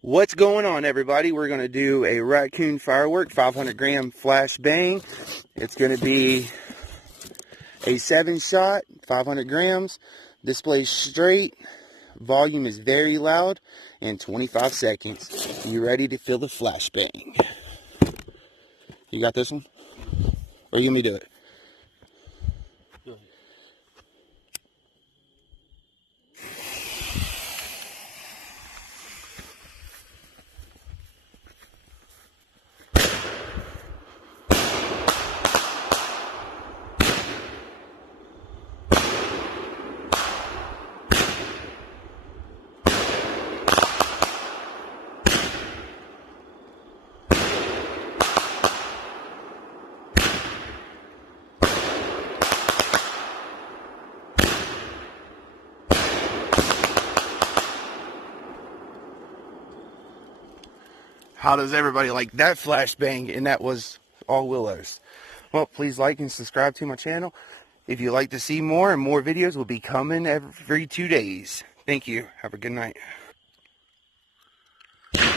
What's going on, everybody? We're going to do a Raccoon firework 500 gram flash bang. It's going to be a 7-shot, 500 grams, display straight, volume is very loud, and 25 seconds. You ready to feel the flash bang? You got this one? Or you want me to do it? Go ahead. How does everybody like that flash bang? And that was all willows. Well, please like and subscribe to my channel. If you'd like to see more, and more videos will be coming every 2 days. Thank you. Have a good night. Shit.